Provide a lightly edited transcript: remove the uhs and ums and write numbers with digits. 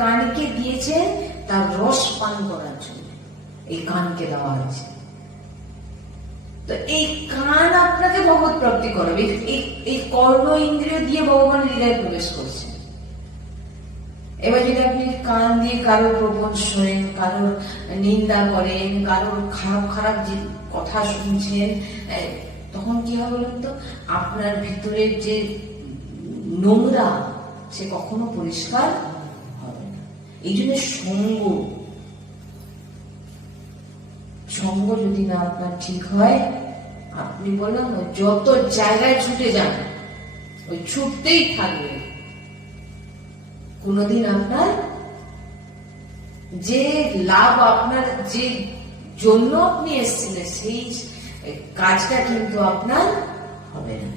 কানকে দিয়েছেন তার রস পান করার জন্য, এই কানকে দেওয়া হয়েছে। তো এই কান আপনাকে ভগবত প্রাপ্তি করাবে, এই কর্ণ ইন্দ্রিয় দিয়ে ভগবান হৃদয়ে প্রবেশ করছেন। এবার যদি আপনি কান দিয়ে কারোর প্রবন্ধ শোনেন, কারোর নিন্দা করেন, কারোর খারাপ খারাপ যে কথা শুনছেন, তখন কি হবে বলুন তো, আপনার ভিতরের যে নোংরা সে কখনো পরিষ্কার হবে না। এই জন্য সঙ্গ যদি না আপনার ঠিক হয়, আপনি বললাম যত জায়গায় ছুটে যান, ওই ছুটতেই থাকবে, কোনদিন আপনার যে লাভ, আপনার যে জন্য আপনি এসেছিলেন সেই কাজটা কিন্তু আপনার হবে না।